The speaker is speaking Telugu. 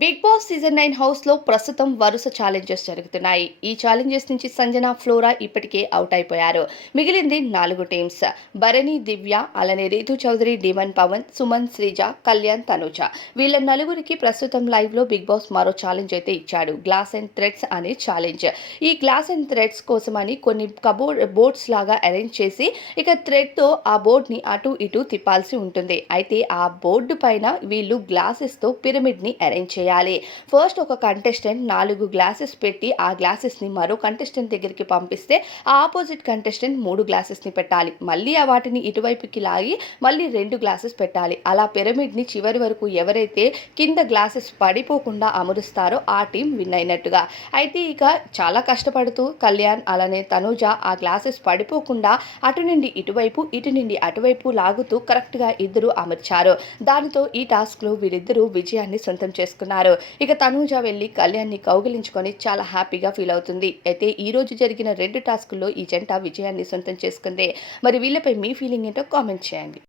బిగ్ బాస్ సీజన్ నైన్ హౌస్లో ప్రస్తుతం వరుస ఛాలెంజెస్ జరుగుతున్నాయి. ఈ ఛాలెంజెస్ నుంచి సంజన ఫ్లోరా ఇప్పటికే అవుట్ అయిపోయారు. మిగిలింది నాలుగు టీమ్స్ భరణి దివ్య అలానే రీతు చౌదరి డిమన్ పవన్ సుమన్ శ్రీజ కళ్యాణ్ తనుజ. వీళ్ళ నలుగురికి ప్రస్తుతం లైవ్లో బిగ్ బాస్ మరో ఛాలెంజ్ అయితే ఇచ్చాడు. గ్లాస్ అండ్ థ్రెడ్స్ అనే ఛాలెంజ్ ఈ గ్లాస్ అండ్ థ్రెడ్స్ కోసమని కొన్ని కబోర్డ్ బోర్డ్స్ లాగా అరేంజ్ చేసి ఇక థ్రెడ్తో ఆ బోర్డ్ని అటు ఇటు తిప్పాల్సి ఉంటుంది. అయితే ఆ బోర్డు పైన వీళ్ళు గ్లాసెస్తో పిరమిడ్ని అరేంజ్ చేయాలి ఫస్ట్ ఒక కంటెస్టెంట్ నాలుగు గ్లాసెస్ పెట్టి ఆ గ్లాసెస్ని మరో కంటెస్టెంట్ దగ్గరికి పంపిస్తే ఆ ఆపోజిట్ కంటెస్టెంట్ మూడు గ్లాసెస్ని పెట్టాలి. మళ్ళీ ఆ వాటిని ఇటువైపుకి లాగి మళ్ళీ రెండు గ్లాసెస్ పెట్టాలి. అలా పిరమిడ్ని చివరి వరకు ఎవరైతే కింద గ్లాసెస్ పడిపోకుండా అమరుస్తారో ఆ టీం విన్ అయినట్టుగా. అయితే ఇక చాలా కష్టపడుతూ కళ్యాణ్ అలానే తనూజ ఆ గ్లాసెస్ పడిపోకుండా అటు నుండి ఇటువైపు ఇటు నుండి అటువైపు లాగుతూ కరెక్ట్గా ఇద్దరు అమర్చారు. దానితో ఈ టాస్క్లో వీరిద్దరూ విజయాన్ని సొంతం చేసుకున్నారు. ఇక తనూజ వెళ్ళి కళ్యాణ్ని కౌగిలించుకొని చాలా హ్యాపీగా ఫీల్ అవుతుంది. అయితే ఈ రోజు జరిగిన రెండు టాస్కుల్లో ఈ జంట విజయాన్ని సొంతం చేసుకుంది. మరి వీళ్ళపై మీ ఫీలింగ్ ఏంటో కామెంట్ చేయండి.